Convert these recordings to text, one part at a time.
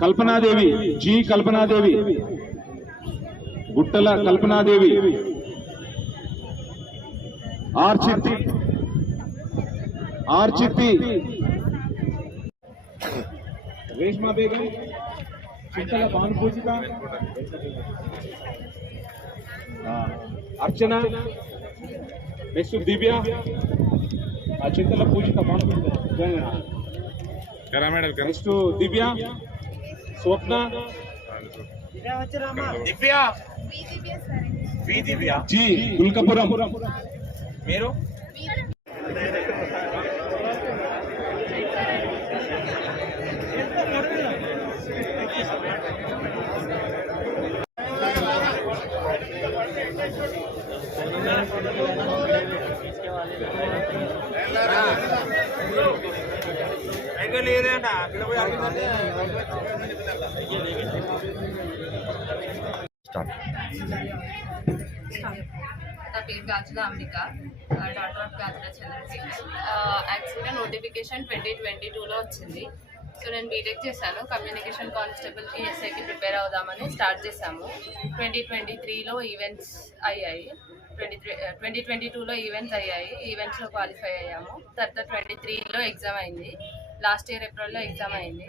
कल्पनादेवी जी कल्पनादेवी गुट्टल कल्पनादेवी आर्चित्ती Reshma Begum Chintal Bhanupujita Archana next Divya Chintal Pujita Bhanupujita next Divya Swapna Divya Divya ji Gulakapuram मेरू నా పేరు Gajula Ambika, daughter of Gajula Chandrasekhar. Accident notification 2022లో వచ్చింది. సో నేను బీటెక్ చేశాను. కమ్యూనికేషన్ కానిస్టేబుల్కి ఎస్ఐకి ప్రిపేర్ అవుదామని స్టార్ట్ చేశాము. 2023లో ఈవెంట్స్ అయ్యాయి. 2022లో ఈవెంట్స్ అయ్యాయి. ఈవెంట్స్లో క్వాలిఫై అయ్యాము. తర్వాత 23లో ఎగ్జామ్ అయింది. లాస్ట్ ఇయర్ ఏప్రిల్లో ఎగ్జామ్ అయింది.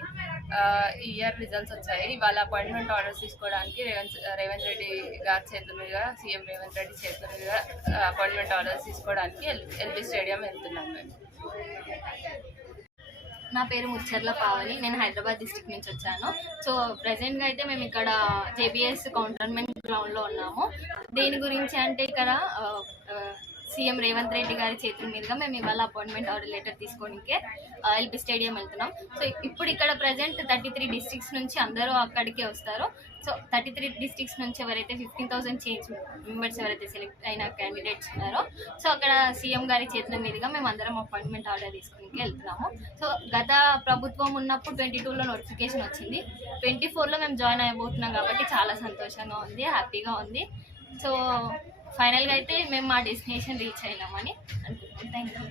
ఈ ఇయర్ రిజల్ట్స్ వచ్చాయి. వాళ్ళ అపాయింట్మెంట్ ఆర్డర్స్ తీసుకోవడానికి రేవంత్ రెడ్డి గారి చేతుల మీద, సీఎం రేవంత్ రెడ్డి చేతుల మీద అపాయింట్మెంట్ ఆర్డర్స్ తీసుకోవడానికి ఎల్బీ స్టేడియం వెళ్తున్నాను. మేము నా పేరు ముచ్చర్ల పావని. నేను హైదరాబాద్ డిస్ట్రిక్ట్ నుంచి వచ్చాను. సో ప్రజెంట్గా అయితే మేము ఇక్కడ జేబీఎస్ కౌంటర్మెంట్ గ్రౌండ్లో ఉన్నాము. దేని గురించి అంటే ఇక్కడ సీఎం రేవంత్ రెడ్డి గారి చేతుల మీదుగా మేము ఇవాళ అపాయింట్మెంట్ ఆర్డర్ లెటర్ తీసుకోవడానికి ఎల్బీ స్టేడియం వెళ్తున్నాం. సో ఇప్పుడు ఇక్కడ ప్రజెంట్ 33 డిస్ట్రిక్ట్స్ నుంచి అందరూ అక్కడికే వస్తారు. సో 33 డిస్ట్రిక్ట్స్ నుంచి ఎవరైతే 15,000 చేంజ్ మెంబర్స్ ఎవరైతే సెలెక్ట్ అయిన క్యాండిడేట్స్ ఉన్నారో, సో అక్కడ సీఎం గారి చేతుల మీదుగా మేము అందరం అపాయింట్మెంట్ ఆర్డర్ తీసుకోవడానికి వెళ్తున్నాము. సో గత ప్రభుత్వం ఉన్నప్పుడు 22లో నోటిఫికేషన్ వచ్చింది. 24లో మేము జాయిన్ అయిపోతున్నాం కాబట్టి చాలా సంతోషంగా ఉంది, హ్యాపీగా ఉంది. సో ఫైనల్గా అయితే మేము మా డెస్టినేషన్ రీచ్ అయినామని అనుకుంటున్నాం. Thank you.